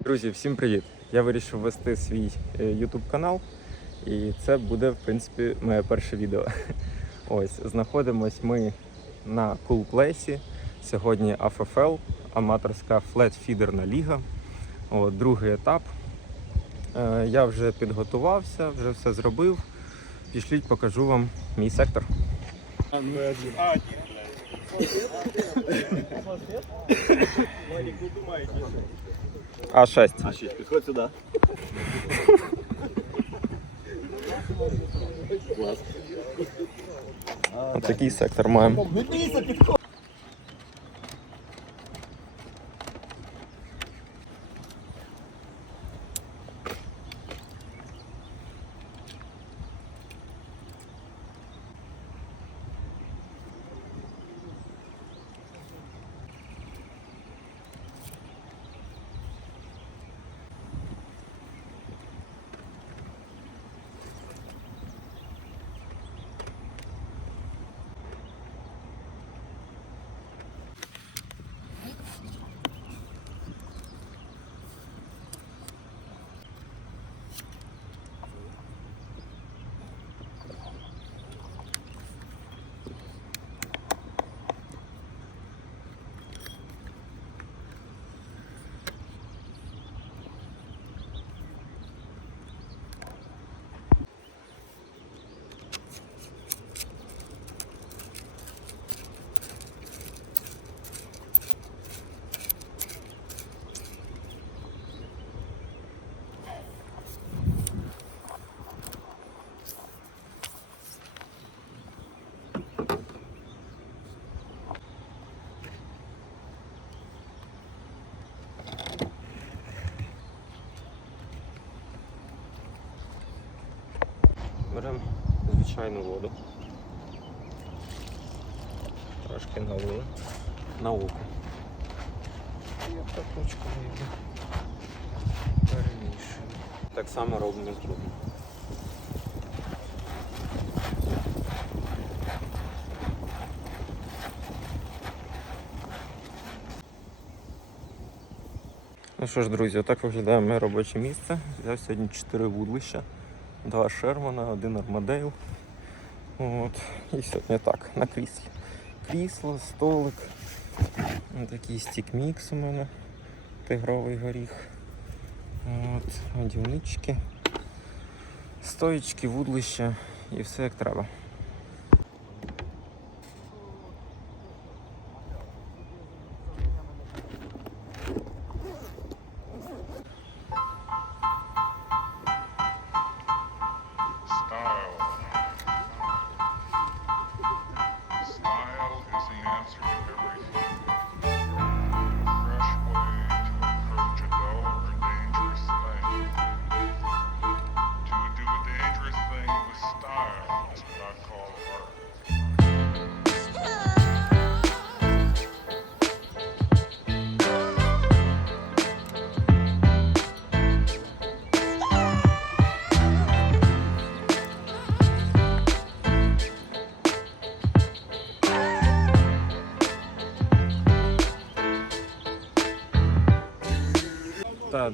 Друзі, всім привіт! Я вирішив вести свій е, YouTube канал, і це буде, в принципі, моє перше відео. Ось, знаходимось ми на Кулплейсі. Cool Сьогодні АФФЛ, аматорська флет фідерна ліга. От, Другий етап. Е, я вже підготувався, вже все зробив. Пішліть, покажу вам мій сектор. А6. А шість, підходь сюди. Клас. Такий сектор маємо. Звичайну воду. Трошки налили. На око. І отак ручкою. Перемішуємо. Так само робимо з другим. Ну що ж, друзі, отак виглядає моє робоче місце. Взяв сьогодні 4 вудлища, два Шермана, один Армадейл. От. І сьогодні так, на кріслі. Крісло, столик. Такий стік-мікс у мене. Тигровий горіх. От, одівнички, стоїчки, вудлища і все як треба.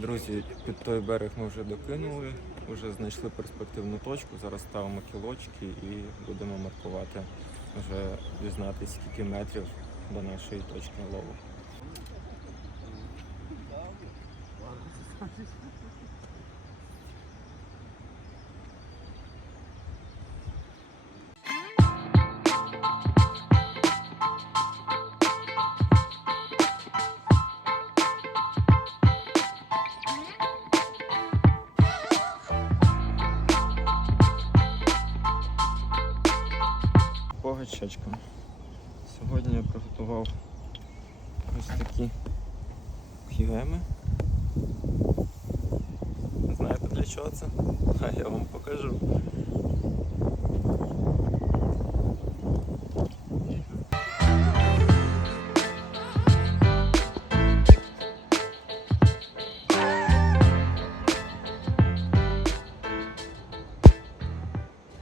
Друзі, під той берег ми вже докинули, вже знайшли перспективну точку. Зараз ставимо кілочки і будемо маркувати, вже дізнатися, скільки метрів до нашої точки лову. По. Сьогодні я приготував ось такі кюеми. Знаєте для чого це? А я вам покажу.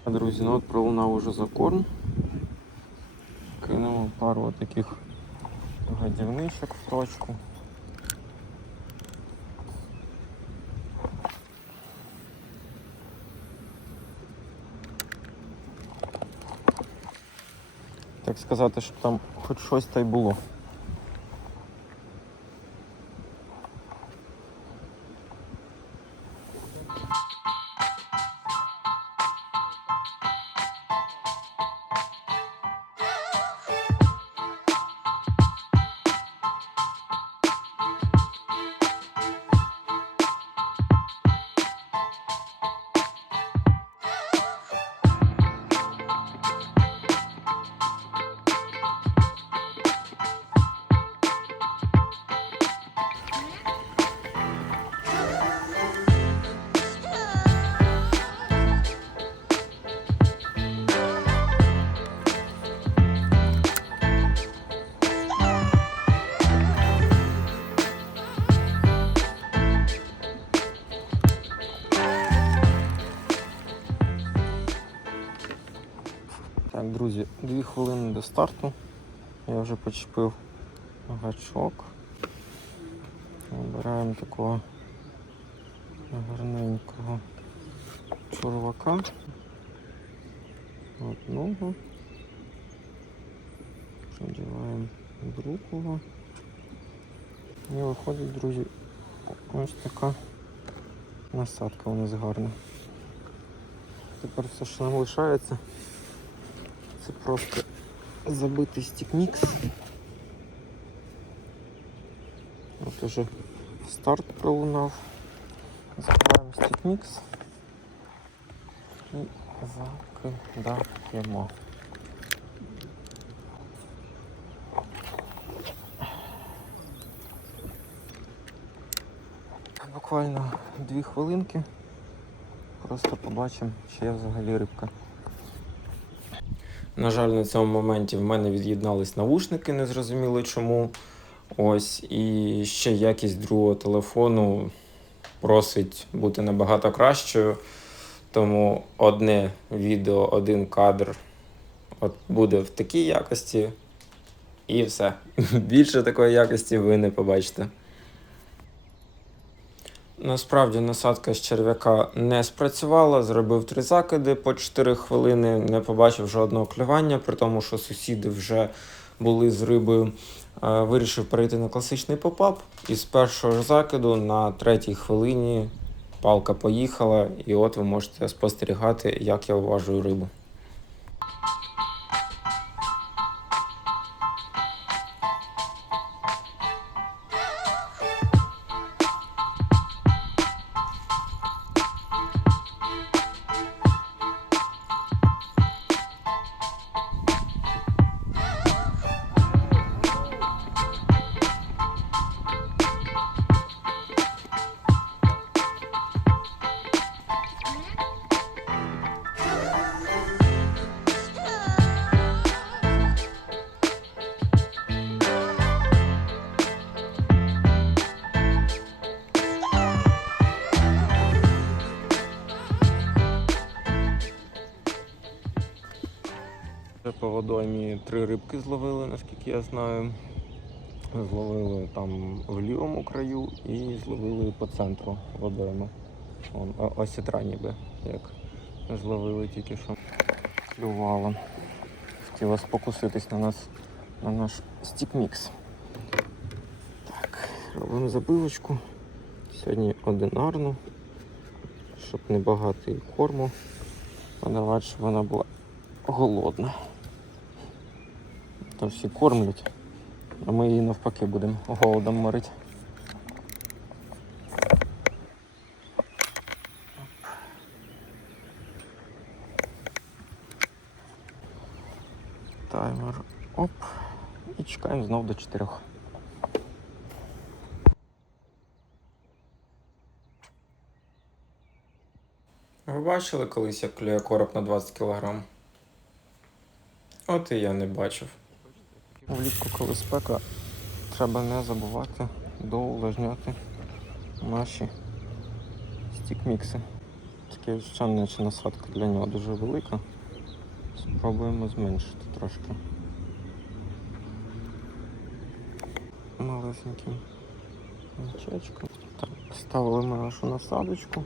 Друзі, ну от пролунав уже закорм. Кинув пару таких годівничок в точку. Так сказати, щоб там хоч щось та й було. Дві хвилини до старту. Я вже почепив гачок. Вибираємо такого гарненького чурвака. Одного. Надіваємо другого. І виходить, друзі, ось така насадка у нас гарна. Тепер все, що нам лишається, це просто забитий стікмікс. От уже старт пролунав. Забираємо стікмікс і закидаємо. Буквально дві хвилинки. Просто побачимо, чи є взагалі рибка. На жаль, на цьому моменті в мене від'єднались навушники, незрозуміло чому. Ось, і ще якість другого телефону просить бути набагато кращою. Тому одне відео, один кадр от буде в такій якості, і все. Більше такої якості ви не побачите. Насправді насадка з черв'яка не спрацювала, зробив три закиди по 4 хвилини, не побачив жодного клювання, при тому, що сусіди вже були з рибою. Е, Вирішив перейти на класичний попап, і з першого ж закиду на третій хвилині палка поїхала, і от ви можете спостерігати, як я уважую рибу. три рибки зловили, наскільки я знаю. Зловили там в лівому краю і зловили по центру водойми. Осітра ніби, як зловили тільки що. Клювало. Хотіло спокуситись на нас, на наш стікмікс. Так, робимо забивочку. Сьогодні одинарну, щоб не багато і корму подавати, щоб вона була голодна. То всі кормлять, а ми її навпаки будемо голодом морити. Таймер оп. І чекаємо знов до чотирьох. Ви бачили колись, як клює короб на 20 кг? От і я не бачив. Влітку, коли спека, треба не забувати доувлажняти наші стікмікси. Таке наче насадка для нього дуже велика. Спробуємо зменшити трошки. Малесеньким мячечком. Так, ставили ми нашу насадочку.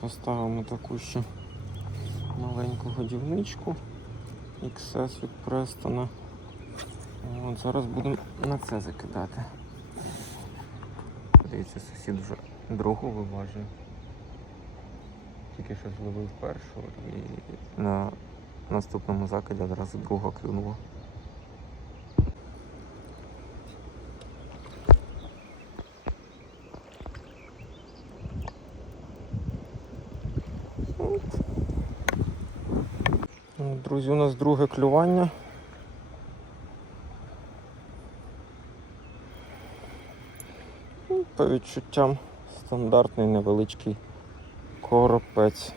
Поставимо таку ще маленьку годівничку. XS від Престона. От, зараз будемо на це закидати. Дивіться, сусід вже другу виважує. Тільки що зловив першу і на наступному закиді одразу друга клюнула. Ну, Друзі, у нас друге клювання. Ну, По відчуттям стандартний невеличкий коропець.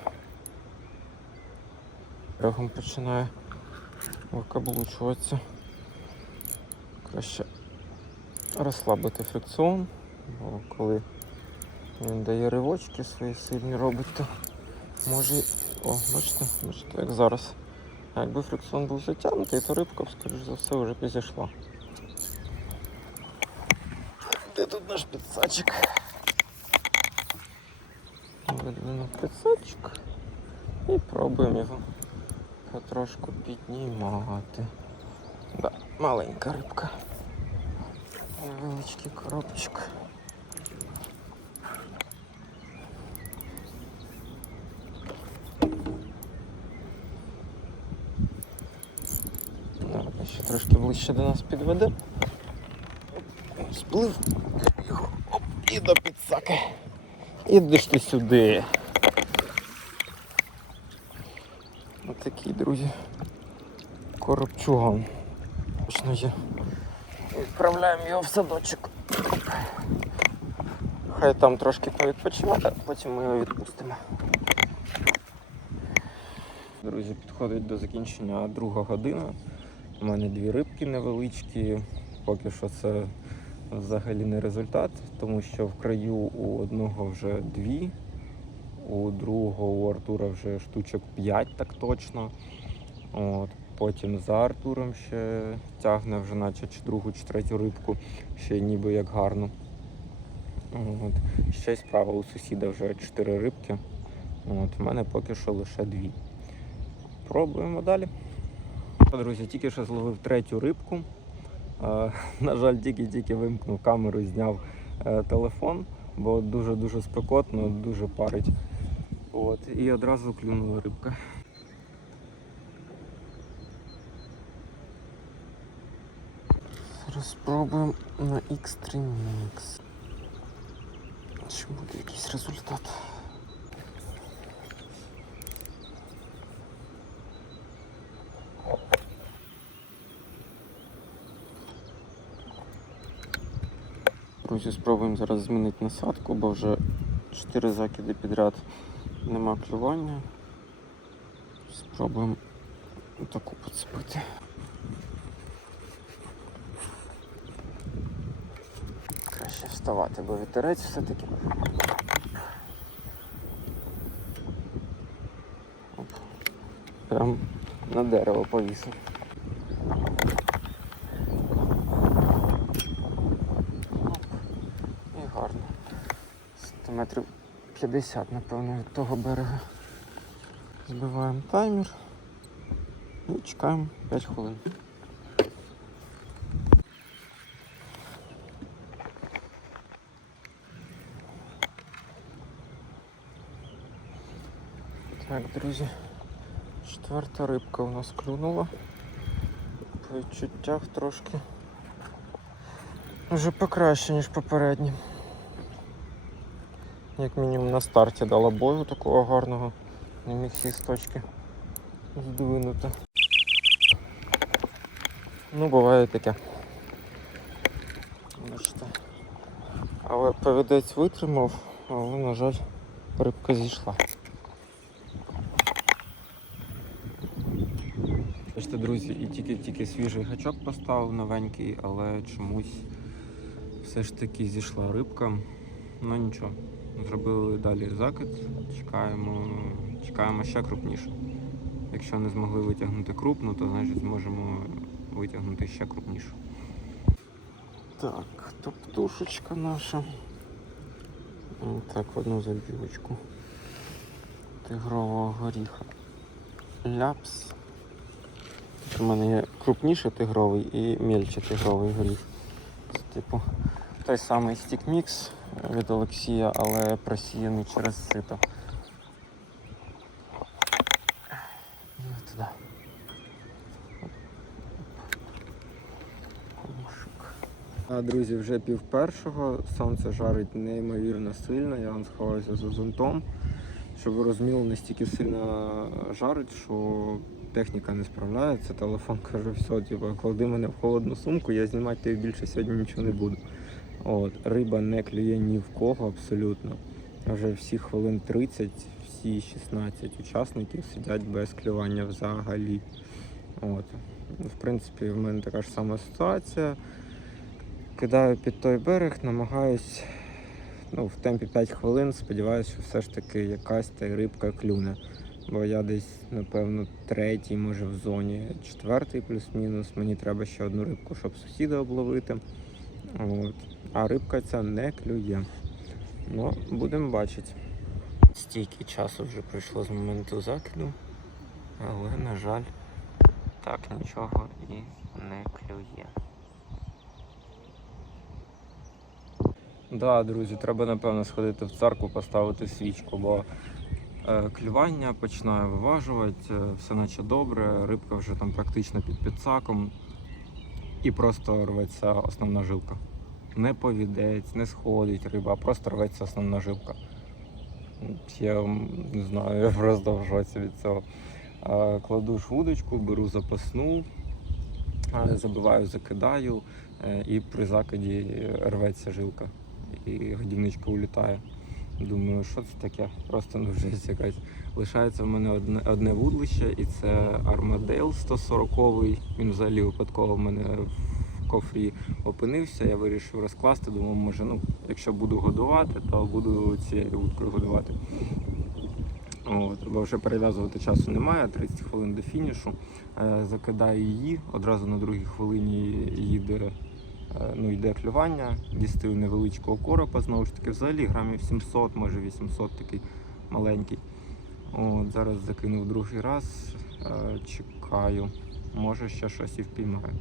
Берегом починає викаблучуватися. Краще розслабити фрикціон, бо коли він дає ривочки свої сильні робить, то може. О, бачите, бачите, як зараз. А якби фрикціон був затягнутий, то рибка, б, скоріш за все, вже підійшла. Де тут наш підсачик? Видвинув підсачик і пробуємо його потрошку піднімати. Да, маленька рибка. Невеличкий коробчик. Ще трошки ближче до нас підведе. Оп, Сплив його. Оп, і до підсаки. Іди ж ти сюди. Отакий, друзі. Коробчуган. Точно є. Відправляємо його в садочок. Хай там трошки повідпочиває, а потім ми його відпустимо. Друзі, підходить до закінчення друга година. У мене дві рибки невеличкі. Поки що це взагалі не результат, тому що в краю у одного вже дві, у другого у Артура вже штучок 5 так точно. От. Потім за Артуром ще тягне вже наче чи другу чи третю рибку, ще ніби як гарно. От. Ще справа у сусіда вже 4 рибки. От. У мене поки що лише дві. Пробуємо далі. Друзі, тільки що зловив третю рибку. Е, На жаль, тільки-тільки вимкнув камеру, і зняв е, телефон, бо дуже-дуже спекотно, дуже парить. От, і одразу клюнула рибка. Зараз спробуємо на X3 Mix. Чи буде якийсь результат? Друзі, спробуємо зараз змінити насадку, бо вже 4 закиди підряд нема клювання. Спробуємо таку поцепити. Краще вставати, бо вітерець все-таки. Прям на дерево повісив. Оп. І гарно. Сантиметрів 50, напевно, від того берега. Збиваємо таймер і чекаємо 5 хвилин. Так, друзі, четверта рибка у нас клюнула. По відчуттях трошки вже покраще, ніж попередні. Як мінімум на старті дала бою такого гарного, не міг всі з точки здвинути. Ну, буває таке. Бачите. Але повідець витримав, але, на жаль, рибка зійшла. Бачите, друзі, і тільки-тільки свіжий гачок поставив новенький, але чомусь все ж таки зійшла рибка. Ну нічого. Зробили далі закид, чекаємо, чекаємо ще крупніше. Якщо не змогли витягнути крупну, то значить зможемо витягнути ще крупнішу. Так, топтушечка наша. Так, в одну забівочку. Тигрового горіха. Ляпс. Тут у мене є крупніший тигровий і мельче тигровий горіх. Це, типу, той самий стікмікс від Олексія, але просіяний через сито. І туди. А, друзі, вже пів першого. Сонце жарить неймовірно сильно. Я вам сховався за зонтом. Щоб ви розуміли, настільки сильно жарить, що техніка не справляється. Телефон каже, все, типу, клади мене в холодну сумку, я знімати більше сьогодні нічого не буду. От, риба не клює ні в кого абсолютно. Вже всі хвилин 30, всі 16 учасників сидять без клювання взагалі. От. В принципі, в мене така ж сама ситуація. Кидаю під той берег, намагаюсь ну, в темпі 5 хвилин, сподіваюся, що все ж таки якась та рибка клюне. Бо я десь, напевно, третій, може в зоні, четвертий плюс-мінус. Мені треба ще одну рибку, щоб сусіда обловити. От. А рибка ця не клює. Ну, будемо бачити. Стільки часу вже пройшло з моменту закиду, але, на жаль, так нічого і не клює. Да, друзі, треба напевно сходити в церкву, поставити свічку, бо е, клювання починає виважувати, е, все наче добре, рибка вже там практично під підсаком і просто рветься основна жилка. Не повідець, не сходить риба, а просто рветься основна жилка. Я не знаю, я просто в шоці від цього. Кладу ж вудочку, беру запасну, забиваю, закидаю, е, і при закиді рветься жилка і годівничка улітає. Думаю, що це таке? Просто ну жесть якась. Лишається в мене одне, одне вудлище, і це Армадейл 140-й. Він взагалі випадково в мене кофрі опинився. Я вирішив розкласти. Думав, може, ну, якщо буду годувати, то буду цією вудкою годувати. От, бо вже перев'язувати часу немає, 30 хвилин до фінішу. Е, закидаю її, одразу на другій хвилині їде Е, ну, йде клювання, дістаю невеличкого коропа, знову ж таки, взагалі грамів 700, може 800 такий маленький. От, Зараз закинув другий раз, е, чекаю, може ще щось і впіймаю.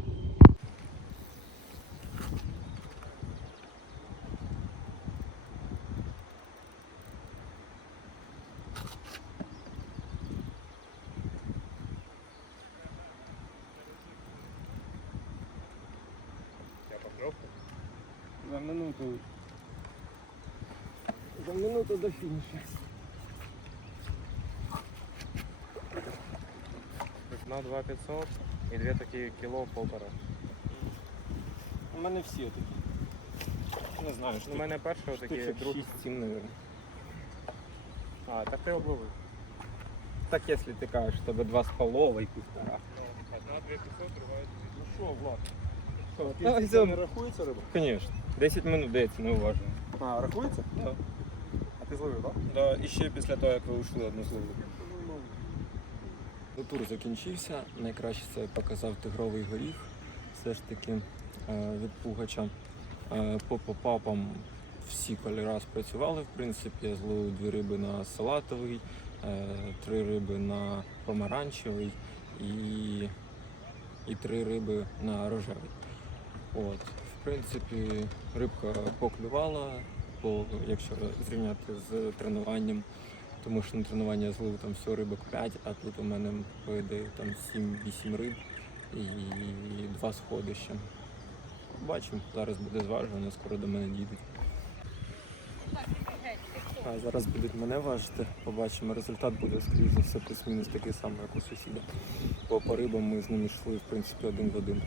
За минуту. За минуту до фінішу. На 2500 і дві такі кіло полтора. У мене всі такі. Не знаю, У мене перший отакий, штучок другий. 6-7, мабуть. А, так ти обловив. Так, якщо ти кажеш, в тебе два з половою півтора. Одна 2500, друга Ну що, Влад? А, Що, це не рахується риба? Звісно. 10 минут дається, не уважно. А, рахується? Так. А ти зловив, так? Да, і ще після того, як ви ушли одну зловили. Тур закінчився. Найкраще це показав тигровий горіх. Все ж таки від пугача. Е, По попапам всі кольори спрацювали, в принципі. Я зловив дві риби на салатовий, е, три риби на помаранчевий і, і три риби на рожевий. От. В принципі, рибка поклювала, по, якщо зрівняти з тренуванням тому що на тренування я зловив там всього рибок 5, а тут у мене по ідеї там 7-8 риб і два сходища. Бачимо, зараз буде зважено, скоро до мене дійдуть. А зараз будуть мене важити, побачимо. Результат буде, скоріш за все, плюс-мінус такий самий, як у сусіда. Бо по рибам ми з ними йшли, в принципі, один в один.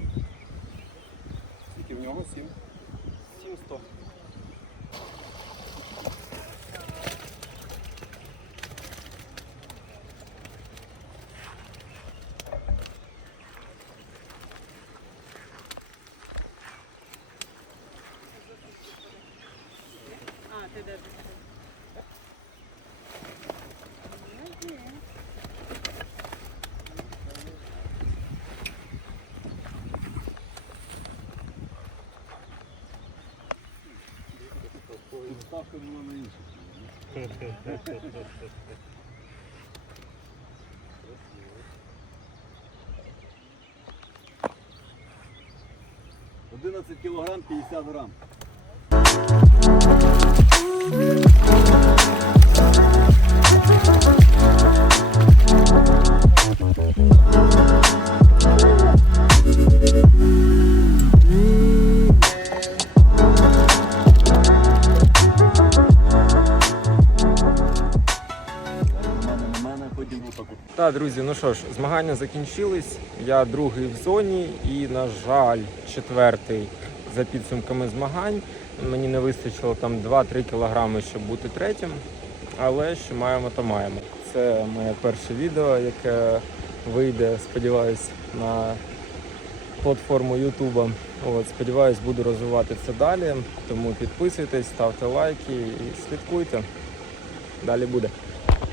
Скільки в нього? Сім? Ставка була на іншу. 11 кілограм 50 грам. Так, друзі, ну що ж, змагання закінчились. Я другий в зоні і, на жаль, четвертий за підсумками змагань. Мені не вистачило там 2-3 кілограми, щоб бути третім. Але що маємо, то маємо. Це моє перше відео, яке вийде, сподіваюсь, на платформу. От, сподіваюсь, буду розвивати це далі. Тому підписуйтесь, ставте лайки і слідкуйте. Далі буде.